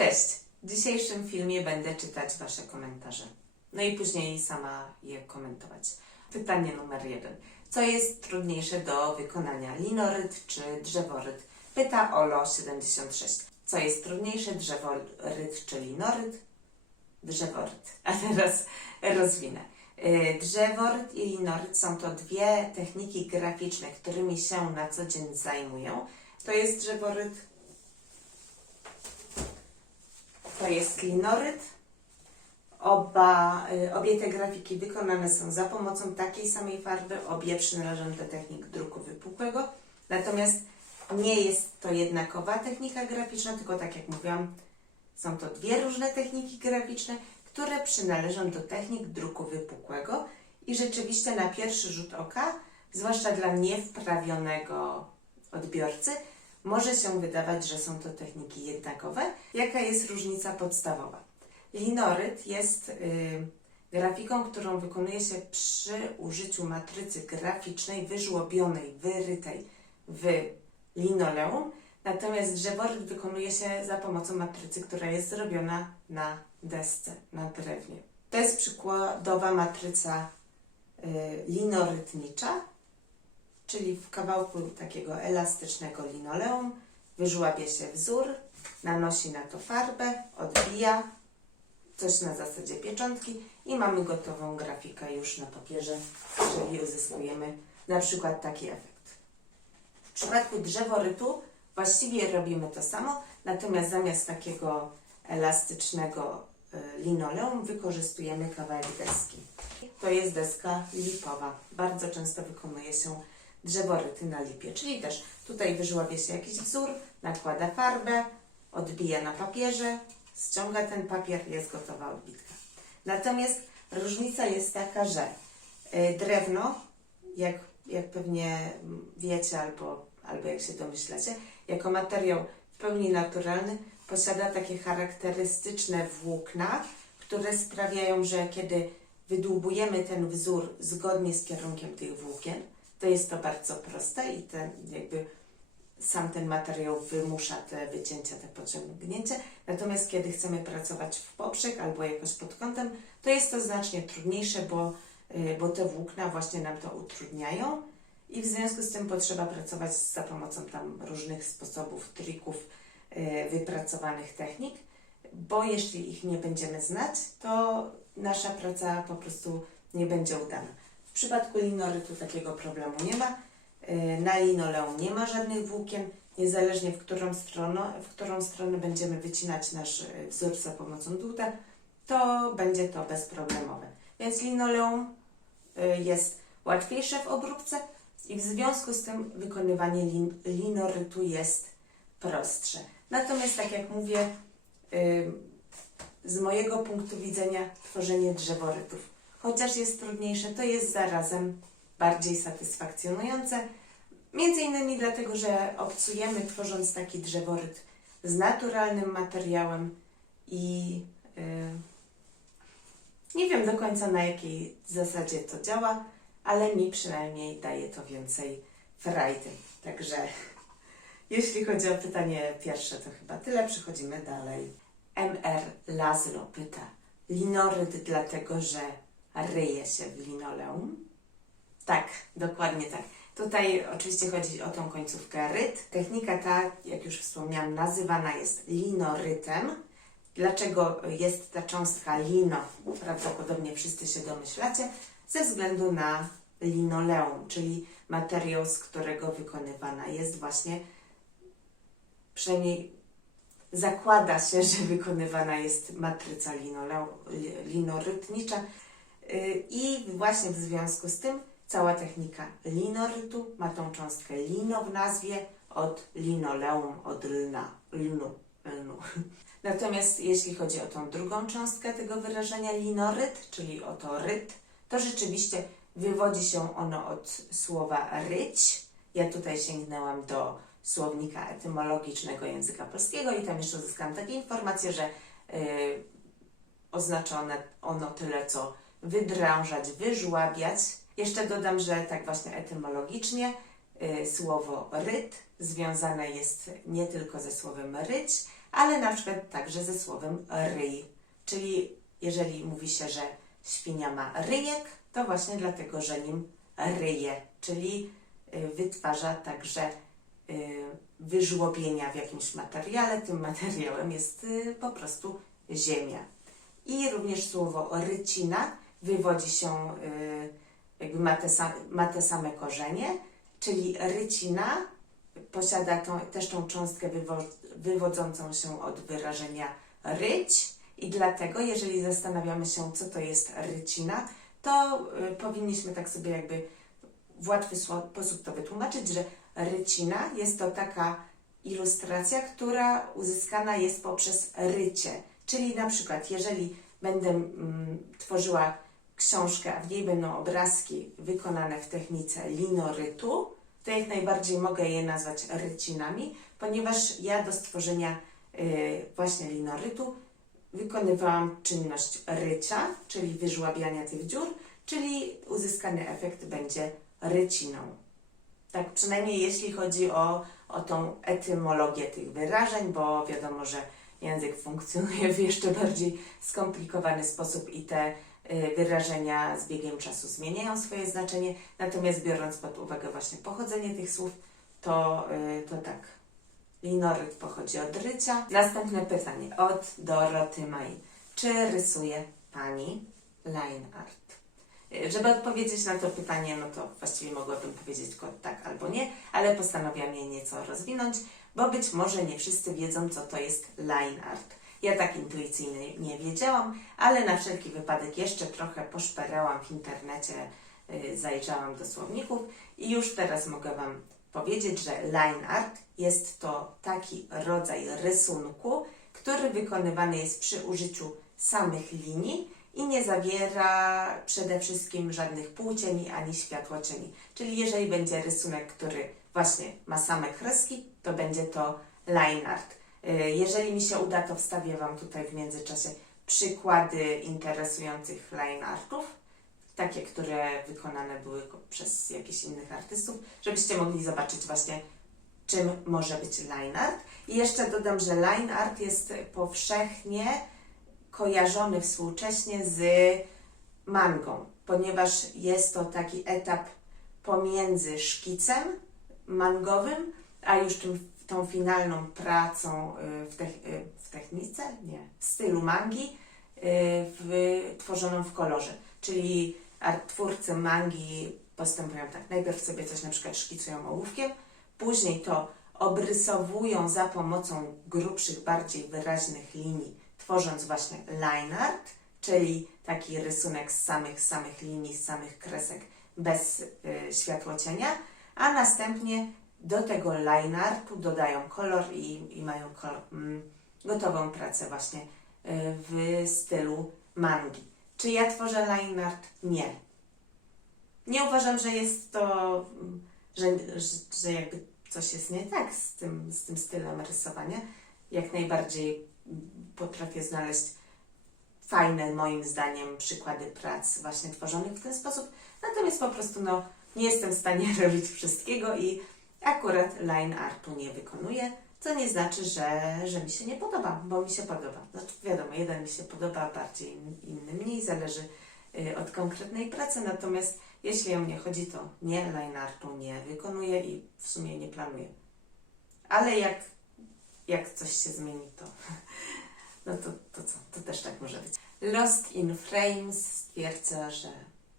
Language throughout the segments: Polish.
Cześć! W dzisiejszym filmie będę czytać Wasze komentarze. No i później sama je komentować. Pytanie numer jeden. Co jest trudniejsze do wykonania? Linoryt czy drzeworyt? Pyta Olo76. Co jest trudniejsze? Drzeworyt czy linoryt? Drzeworyt. A teraz rozwinę. Y, Drzeworyt i linoryt są to dwie techniki graficzne, którymi się na co dzień zajmuję. To jest drzeworyt, to jest linoryt. Oba, y, obie te grafiki wykonane są za pomocą takiej samej farby. Obie przynależą do technik druku wypukłego. Natomiast nie jest to jednakowa technika graficzna, tylko tak jak mówiłam, są to dwie różne techniki graficzne, które przynależą do technik druku wypukłego i rzeczywiście na pierwszy rzut oka, zwłaszcza dla niewprawionego odbiorcy, może się wydawać, że są to techniki jednakowe. Jaka jest różnica podstawowa? Linoryt jest y, grafiką, którą wykonuje się przy użyciu matrycy graficznej wyżłobionej, wyrytej w linoleum, natomiast drzeworyt wykonuje się za pomocą matrycy, która jest zrobiona na desce, na drewnie. To jest przykładowa matryca y, linorytnicza, czyli w kawałku takiego elastycznego linoleum wyżłabie się wzór, nanosi na to farbę, odbija, coś na zasadzie pieczątki i mamy gotową grafikę już na papierze, czyli uzyskujemy na przykład taki efekt. W przypadku drzeworytu właściwie robimy to samo, natomiast zamiast takiego elastycznego y, linoleum wykorzystujemy kawałek deski. To jest deska lipowa. Bardzo często wykonuje się drzeworyty na lipie, czyli też tutaj wyżłabie się jakiś wzór, nakłada farbę, odbija na papierze, ściąga ten papier, jest gotowa odbitka. Natomiast różnica jest taka, że y, drewno, jak, jak pewnie wiecie albo, albo jak się domyślacie, jako materiał w pełni naturalny posiada takie charakterystyczne włókna, które sprawiają, że kiedy wydłubujemy ten wzór zgodnie z kierunkiem tych włókien, to jest to bardzo proste i ten jakby sam ten materiał wymusza te wycięcia, te pociągnięcie. Natomiast kiedy chcemy pracować w poprzek albo jakoś pod kątem, to jest to znacznie trudniejsze, bo, y, bo te włókna właśnie nam to utrudniają i w związku z tym potrzeba pracować za pomocą tam różnych sposobów, trików, y, wypracowanych technik, bo jeśli ich nie będziemy znać, to nasza praca po prostu nie będzie udana. W przypadku linorytu takiego problemu nie ma. Yy, Na linoleum nie ma żadnych włókien. Niezależnie w którą stronę, w którą stronę będziemy wycinać nasz yy, wzór za pomocą dłuta, to będzie to bezproblemowe. Więc linoleum yy, jest łatwiejsze w obróbce i w związku z tym wykonywanie lin, linorytu jest prostsze. Natomiast tak jak mówię, z mojego punktu widzenia tworzenie drzeworytów, chociaż jest trudniejsze, to jest zarazem bardziej satysfakcjonujące. Między innymi dlatego, że obcujemy tworząc taki drzeworyt z naturalnym materiałem i yy, nie wiem do końca na jakiej zasadzie to działa, ale mi przynajmniej daje to więcej frajdy. Także jeśli chodzi o pytanie pierwsze, to chyba tyle. Przechodzimy dalej. MR Lazlo pyta. Linoryt dlatego, że ryje się w linoleum? Tak, dokładnie tak. Tutaj oczywiście chodzi o tą końcówkę ryt. Technika ta, jak już wspomniałam, nazywana jest linorytem. Dlaczego jest ta cząstka lino? Prawdopodobnie wszyscy się domyślacie. Ze względu na linoleum, czyli materiał, z którego wykonywana jest właśnie, przynajmniej zakłada się, że wykonywana jest matryca linoleu, li- linorytnicza i właśnie w związku z tym cała technika linorytu ma tą cząstkę lino w nazwie od linoleum, od lna, lnu, lnu. Natomiast jeśli chodzi o tą drugą cząstkę tego wyrażenia linoryt, czyli o to ryt, to rzeczywiście wywodzi się ono od słowa ryć. Ja tutaj sięgnęłam do słownika etymologicznego języka polskiego i tam jeszcze uzyskałam takie informacje, że yy, ono tyle, co wydrążać, wyżłabiać. Jeszcze dodam, że tak właśnie etymologicznie y, słowo ryt związane jest nie tylko ze słowem ryć, ale na przykład także ze słowem ryj. Czyli jeżeli mówi się, że świnia ma ryjek, to właśnie dlatego, że nim ryje, czyli y, wytwarza także y, wyżłobienia w jakimś materiale. Tym materiałem jest po prostu ziemia. I również słowo rycina wywodzi się, y, jakby ma te, ma te same korzenie, czyli rycina posiada tą, też tą cząstkę wywo, wywodzącą się od wyrażenia ryć i dlatego, jeżeli zastanawiamy się, co to jest rycina, to y, powinniśmy tak sobie jakby w łatwy sposób to wytłumaczyć, że rycina jest to taka ilustracja, która uzyskana jest poprzez rycie. Czyli na przykład, jeżeli będę mm, tworzyła książkę, a w niej będą obrazki wykonane w technice linorytu, to jak najbardziej mogę je nazwać rycinami, ponieważ ja do stworzenia y, właśnie linorytu wykonywałam czynność rycia, czyli wyżłabiania tych dziur, czyli uzyskany efekt będzie ryciną. Tak przynajmniej jeśli chodzi o, o tą etymologię tych wyrażeń, bo wiadomo, że język funkcjonuje w jeszcze bardziej skomplikowany sposób i te wyrażenia z biegiem czasu zmieniają swoje znaczenie. Natomiast biorąc pod uwagę właśnie pochodzenie tych słów, to, y, to tak. Linoryt pochodzi od rycia. Następne pytanie od Doroty Mai. Czy rysuje Pani line art? Y, Żeby odpowiedzieć na to pytanie, no to właściwie mogłabym powiedzieć tylko tak albo nie, ale postanowiłam je nieco rozwinąć, bo być może nie wszyscy wiedzą, co to jest line art. Ja tak intuicyjnie nie wiedziałam, ale na wszelki wypadek jeszcze trochę poszperałam w internecie, y, zajrzałam do słowników i już teraz mogę Wam powiedzieć, że line art jest to taki rodzaj rysunku, który wykonywany jest przy użyciu samych linii i nie zawiera przede wszystkim żadnych półcieni ani światłocieni. Czyli jeżeli będzie rysunek, który właśnie ma same kreski, to będzie to line art. Y, Jeżeli mi się uda, to wstawię Wam tutaj w międzyczasie przykłady interesujących line artów, takie, które wykonane były przez jakichś innych artystów, żebyście mogli zobaczyć właśnie, czym może być line art. I jeszcze dodam, że line art jest powszechnie kojarzony współcześnie z mangą, ponieważ jest to taki etap pomiędzy szkicem mangowym, a już tym, tą finalną pracą y, w, tech, y, w technice, nie, w stylu mangi, y, w, tworzoną w kolorze. Czyli twórcy mangi postępują tak, najpierw sobie coś na przykład szkicują ołówkiem, później to obrysowują za pomocą grubszych, bardziej wyraźnych linii, tworząc właśnie line art, czyli taki rysunek z samych, samych linii, z samych kresek, bez y, światłocienia, a następnie do tego line artu dodają kolor i, i mają kolor, mm, gotową pracę właśnie y, w stylu mangi. Czy ja tworzę line art? Nie. Nie uważam, że jest to, mm, że, że, jakby coś jest nie tak z tym, z tym stylem rysowania. Jak najbardziej mm, potrafię znaleźć fajne, moim zdaniem, przykłady prac właśnie tworzonych w ten sposób. Natomiast po prostu no, nie jestem w stanie robić wszystkiego i akurat line artu nie wykonuję, co nie znaczy, że, że mi się nie podoba, bo mi się podoba. No to wiadomo, jeden mi się podoba bardziej, inny mniej, zależy y, od konkretnej pracy, natomiast jeśli o mnie chodzi, to nie, line artu nie wykonuję i w sumie nie planuję. Ale jak, jak coś się zmieni, to, no to, to co, to też tak może być. Lost in Frames stwierdza, że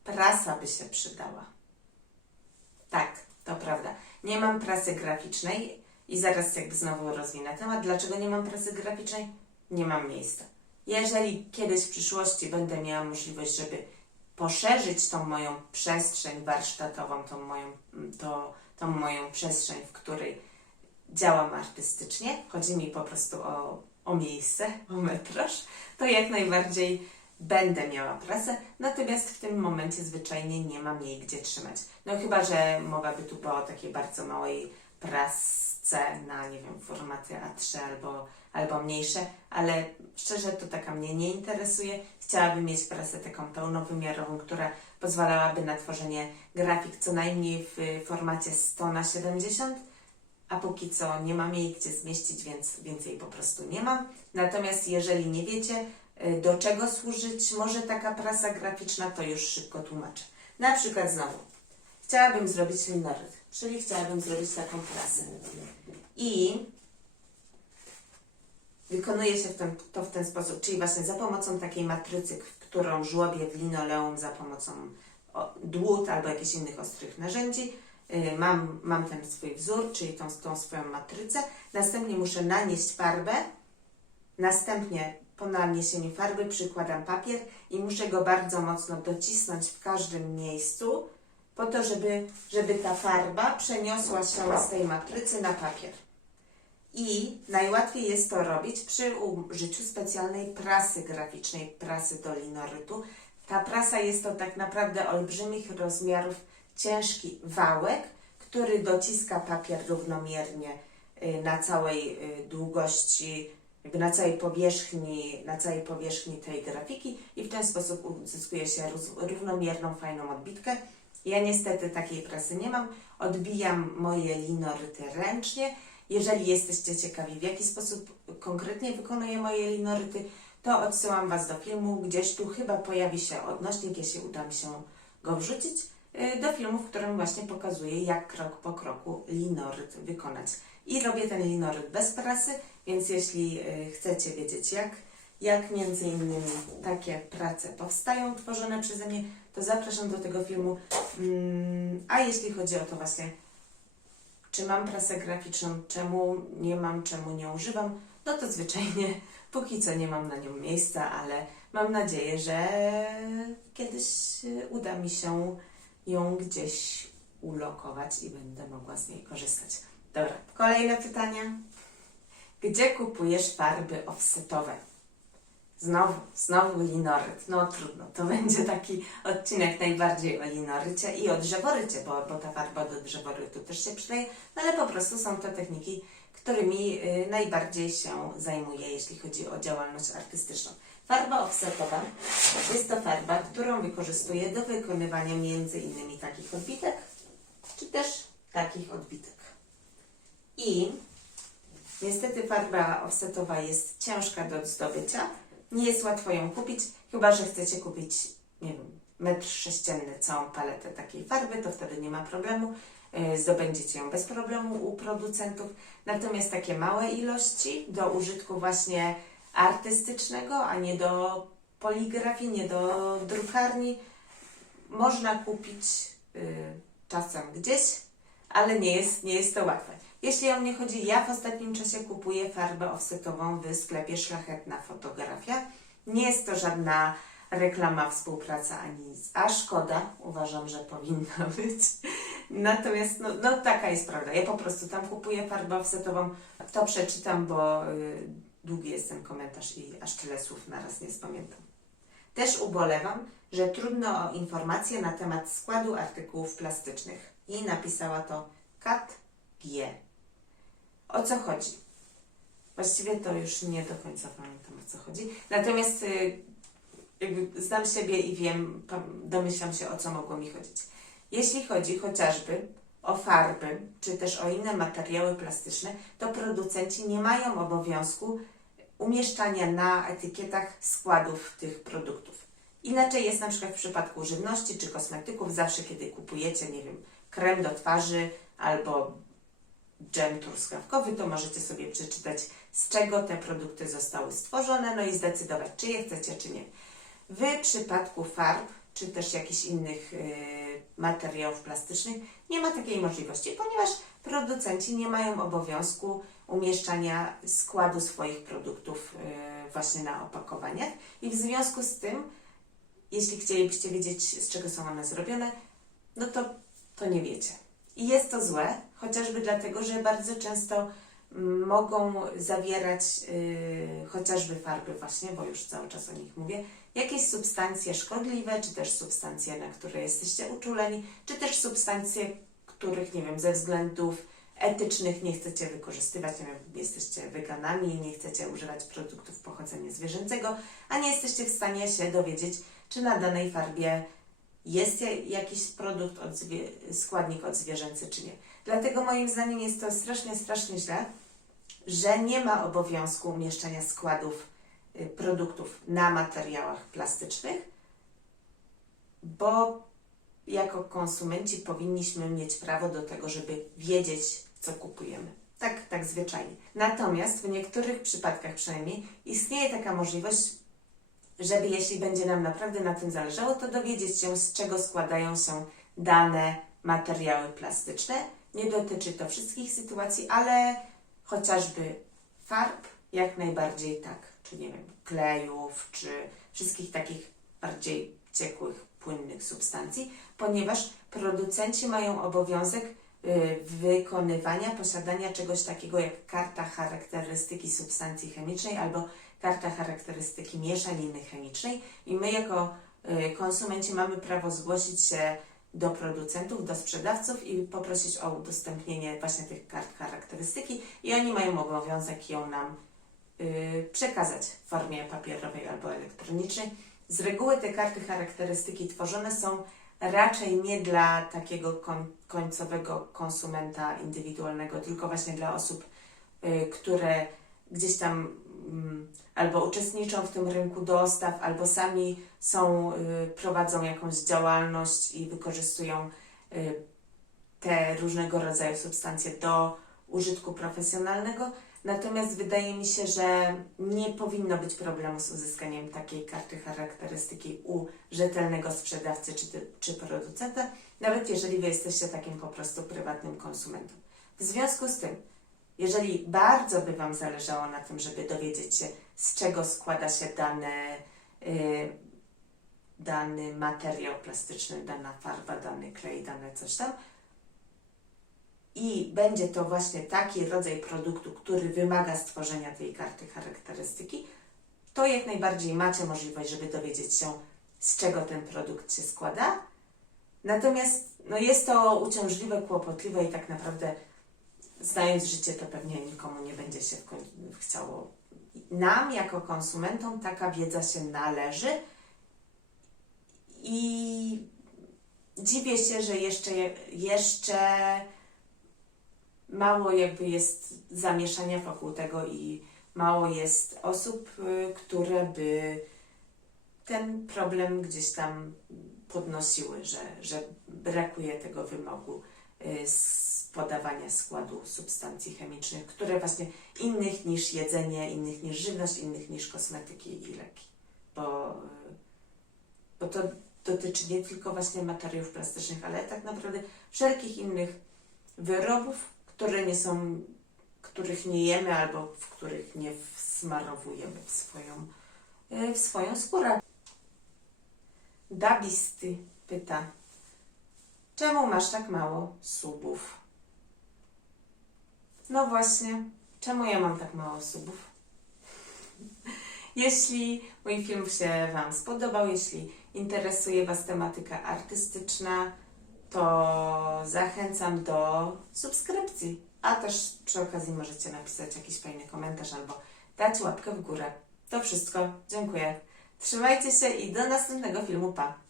prasa by się przydała. Tak, to prawda. Nie mam prasy graficznej i zaraz jakby znowu rozwinę temat. Dlaczego nie mam prasy graficznej? Nie mam miejsca. Jeżeli kiedyś w przyszłości będę miała możliwość, żeby poszerzyć tą moją przestrzeń warsztatową, tą moją, to, tą moją przestrzeń, w której działam artystycznie, chodzi mi po prostu o, o miejsce, o metraż, to jak najbardziej będę miała prasę, natomiast w tym momencie zwyczajnie nie mam jej gdzie trzymać. No chyba, że mowa by tu była o takiej bardzo małej prasce na, nie wiem, formaty A3 albo, albo mniejsze, ale szczerze to taka mnie nie interesuje. Chciałabym mieć prasę taką pełnowymiarową, która pozwalałaby na tworzenie grafik co najmniej w formacie 100 na 70 a póki co nie mam jej gdzie zmieścić, więc więcej po prostu nie mam. Natomiast jeżeli nie wiecie, do czego służyć może taka prasa graficzna, to już szybko tłumaczę. Na przykład znowu, chciałabym zrobić linoryt, czyli chciałabym zrobić taką prasę. I wykonuje się ten, to w ten sposób, czyli właśnie za pomocą takiej matrycy, którą żłobię w linoleum za pomocą dłut albo jakichś innych ostrych narzędzi. Y, Mam, mam ten swój wzór, czyli tą, tą swoją matrycę. Następnie muszę nanieść farbę. Następnie po naniesieniu farby przykładam papier i muszę go bardzo mocno docisnąć w każdym miejscu, po to, żeby, żeby ta farba przeniosła się z tej matrycy na papier. I najłatwiej jest to robić przy użyciu specjalnej prasy graficznej, prasy do linorytu. Ta prasa jest to tak naprawdę olbrzymich rozmiarów ciężki wałek, który dociska papier równomiernie y, na całej y, długości, jakby na całej powierzchni, na całej powierzchni tej grafiki i w ten sposób uzyskuje się równomierną, fajną odbitkę. Ja niestety takiej prasy nie mam. Odbijam moje linoryty ręcznie. Jeżeli jesteście ciekawi, w jaki sposób konkretnie wykonuję moje linoryty, to odsyłam Was do filmu. Gdzieś tu chyba pojawi się odnośnik, jeśli uda mi się go wrzucić, y, do filmu, w którym właśnie pokazuję, jak krok po kroku linoryt wykonać. I robię ten linoryt bez prasy, więc jeśli y, chcecie wiedzieć, jak, jak między innymi takie prace powstają, tworzone przeze mnie, to zapraszam do tego filmu. Mm, A jeśli chodzi o to właśnie, czy mam prasę graficzną, czemu nie mam, czemu nie używam, no to zwyczajnie póki co nie mam na nią miejsca, ale mam nadzieję, że kiedyś y, uda mi się ją gdzieś ulokować i będę mogła z niej korzystać. Dobra, kolejne pytanie. Gdzie kupujesz farby offsetowe? Znowu, znowu linoryt. No trudno, to będzie taki odcinek najbardziej o linorycie i o drzeworycie, bo, bo ta farba do drzeworytu też się przydaje, no ale po prostu są to techniki, którymi y, najbardziej się zajmuję, jeśli chodzi o działalność artystyczną. Farba offsetowa jest to farba, którą wykorzystuję do wykonywania między innymi takich odbitek, czy też takich odbitek. I Niestety farba offsetowa jest ciężka do zdobycia. Nie jest łatwo ją kupić, chyba że chcecie kupić, nie wiem, metr sześcienny, całą paletę takiej farby, to wtedy nie ma problemu. Yy, Zdobędziecie ją bez problemu u producentów. Natomiast takie małe ilości do użytku właśnie artystycznego, a nie do poligrafii, nie do drukarni, można kupić yy, czasem gdzieś, ale nie jest, nie jest to łatwe. Jeśli o mnie chodzi, ja w ostatnim czasie kupuję farbę offsetową w sklepie Szlachetna Fotografia. Nie jest to żadna reklama, współpraca ani nic, a szkoda, uważam, że powinna być. Natomiast no, no taka jest prawda. Ja po prostu tam kupuję farbę offsetową. To przeczytam, bo y, długi jest ten komentarz i aż tyle słów naraz nie spamiętam. Też ubolewam, że trudno o informacje na temat składu artykułów plastycznych. I napisała to Kat G. O co chodzi? Właściwie to już nie do końca pamiętam o co chodzi. Natomiast y, jakby znam siebie i wiem, domyślam się o co mogło mi chodzić. Jeśli chodzi chociażby o farby, czy też o inne materiały plastyczne, to producenci nie mają obowiązku umieszczania na etykietach składów tych produktów. Inaczej jest na przykład w przypadku żywności czy kosmetyków, zawsze kiedy kupujecie, nie wiem, krem do twarzy albo dżem truskawkowy, to możecie sobie przeczytać, z czego te produkty zostały stworzone, no i zdecydować, czy je chcecie, czy nie. W przypadku farb, czy też jakichś innych y, materiałów plastycznych, nie ma takiej możliwości, ponieważ producenci nie mają obowiązku umieszczania składu swoich produktów y, właśnie na opakowaniach i w związku z tym, jeśli chcielibyście wiedzieć, z czego są one zrobione, no to, to nie wiecie. I jest to złe, chociażby dlatego, że bardzo często mogą zawierać y, chociażby farby właśnie, bo już cały czas o nich mówię, jakieś substancje szkodliwe, czy też substancje, na które jesteście uczuleni, czy też substancje, których, nie wiem, ze względów etycznych nie chcecie wykorzystywać, nie wiem, jesteście weganami nie chcecie używać produktów pochodzenia zwierzęcego, a nie jesteście w stanie się dowiedzieć, czy na danej farbie jest ja- jakiś produkt, odzwie, składnik odzwierzęcy, czy nie. Dlatego moim zdaniem jest to strasznie, strasznie źle, że nie ma obowiązku umieszczania składów y, produktów na materiałach plastycznych, bo jako konsumenci powinniśmy mieć prawo do tego, żeby wiedzieć, co kupujemy. Tak, tak zwyczajnie. Natomiast w niektórych przypadkach przynajmniej istnieje taka możliwość, żeby jeśli będzie nam naprawdę na tym zależało, to dowiedzieć się, z czego składają się dane materiały plastyczne. Nie dotyczy to wszystkich sytuacji, ale chociażby farb jak najbardziej tak, czy nie wiem, klejów, czy wszystkich takich bardziej ciekłych, płynnych substancji, ponieważ producenci mają obowiązek wykonywania, posiadania czegoś takiego jak karta charakterystyki substancji chemicznej albo karta charakterystyki mieszaniny chemicznej i my jako y, konsumenci mamy prawo zgłosić się do producentów, do sprzedawców i poprosić o udostępnienie właśnie tych kart charakterystyki i oni mają obowiązek ją nam y, przekazać w formie papierowej albo elektronicznej. Z reguły te karty charakterystyki tworzone są raczej nie dla takiego koń, końcowego konsumenta indywidualnego, tylko właśnie dla osób, y, które gdzieś tam mm, albo uczestniczą w tym rynku dostaw, albo sami są, y, prowadzą jakąś działalność i wykorzystują y, te różnego rodzaju substancje do użytku profesjonalnego. Natomiast wydaje mi się, że nie powinno być problemu z uzyskaniem takiej karty charakterystyki u rzetelnego sprzedawcy czy, czy producenta, nawet jeżeli Wy jesteście takim po prostu prywatnym konsumentem. W związku z tym, jeżeli bardzo by Wam zależało na tym, żeby dowiedzieć się, z czego składa się dane, y, dany materiał plastyczny, dana farba, dany klej, dane coś tam, i będzie to właśnie taki rodzaj produktu, który wymaga stworzenia tej karty charakterystyki, to jak najbardziej macie możliwość, żeby dowiedzieć się, z czego ten produkt się składa. Natomiast no jest to uciążliwe, kłopotliwe i tak naprawdę znając życie, to pewnie nikomu nie będzie się chciało. Nam, jako konsumentom, taka wiedza się należy i dziwię się, że jeszcze, jeszcze mało jakby jest zamieszania wokół tego i mało jest osób, y, które by ten problem gdzieś tam podnosiły, że, że brakuje tego wymogu y, z podawania składu substancji chemicznych, które właśnie innych niż jedzenie, innych niż żywność, innych niż kosmetyki i leki. Bo, y, bo to dotyczy nie tylko właśnie materiałów plastycznych, ale tak naprawdę wszelkich innych wyrobów, które nie są, których nie jemy albo w których nie wsmarowujemy w swoją, y, w swoją skórę. Dabisty pyta, czemu masz tak mało subów? No właśnie, czemu ja mam tak mało subów? Jeśli mój film się Wam spodobał, jeśli interesuje Was tematyka artystyczna, to zachęcam do subskrypcji. A też przy okazji możecie napisać jakiś fajny komentarz albo dać łapkę w górę. To wszystko. Dziękuję. Trzymajcie się i do następnego filmu. Pa!